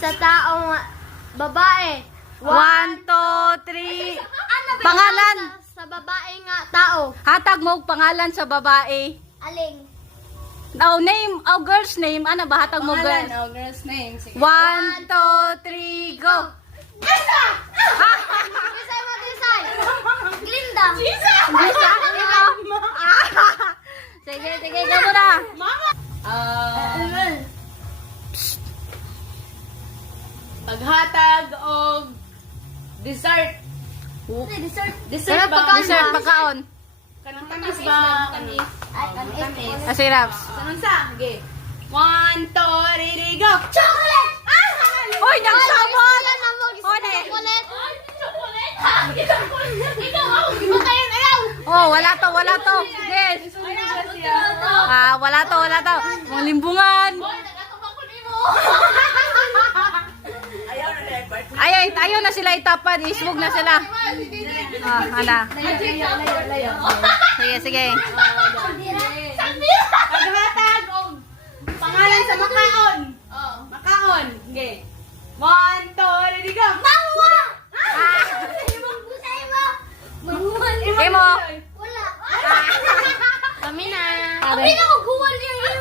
sa taong babae. 1, 2, 3. Pangalan. Sa babae nga tao. Hatag mo og pangalan sa babae. Aling. Oh, name. Oh, girl's name. Ano ba? Hatag mo girl. Oh, girl's name. 1, 2, 3, go. Bisay mo, Bisay. Glinda. Sige, sige, go mo na. Paghatag og dessert. Dessert. Dessert ba? Dessert, pagkaon. Kanang tamis ba? Tamis. Ay, kanis. Kasi Raps. Sanong sa? Okay. 1, 2, 3, go! Chocolate! Uy, nagsabot! Chocolate! Oh, wala to, wala to. Sige. Wala to, wala to. Mga limbungan. Ayaw na sila itapad. Iswog na sila. Ana. Sige, sige. Paghatag og pangalan sa makaon. Makaon. Okay. 1, 2, 3, go! Mangwa! Imo. Wala. Kami na. Sabi. Kami na kukuha niya yun.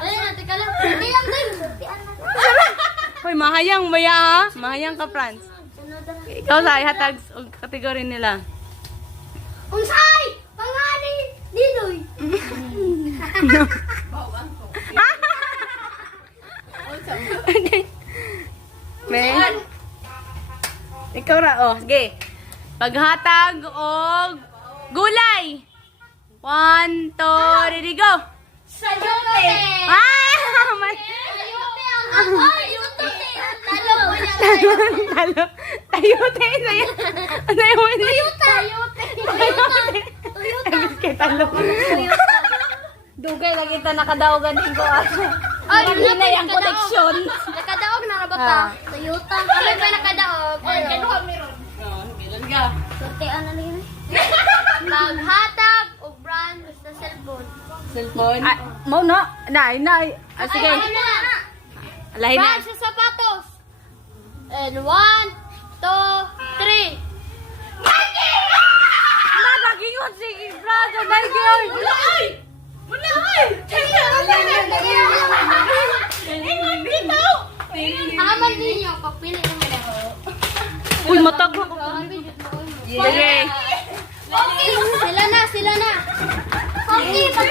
Ay, natin ka lang. Hindi lang din. Hoy, mahayang maya ha. Mahayang ka, Franz. Ikaw sa ihatag og kategory nila. Unsay! Pangani! Didoy! Men. Ikaw ra, oh. Sige. Paghatag og gulay. 1, 2, 3, go. Sayote! May Sayote ang sayote! Talo! talo. Tayo, tayo. Tayo mo ni. Sayote! Kay talo. Dugay lang kita nakadaogan din ko. Ay, Maginay ang koneksyon. Nakadaog na rabata. Toyota. Kami pa nakadaog. Ay, kanuha meron. Go. Sortean na lang yun. Maghatag o brand sa cellphone. Cellphone. Mo no. Nay. Sige. Lahi na. Brand sa sapatos. And 1, 2, 3. Nike! Nagingon sige, brother. Nike. Wala ay! Wala ay! Aman ninyo, pagpili naman ako. Uy, matag mo. Sige. Okay, sila na. Okay, pag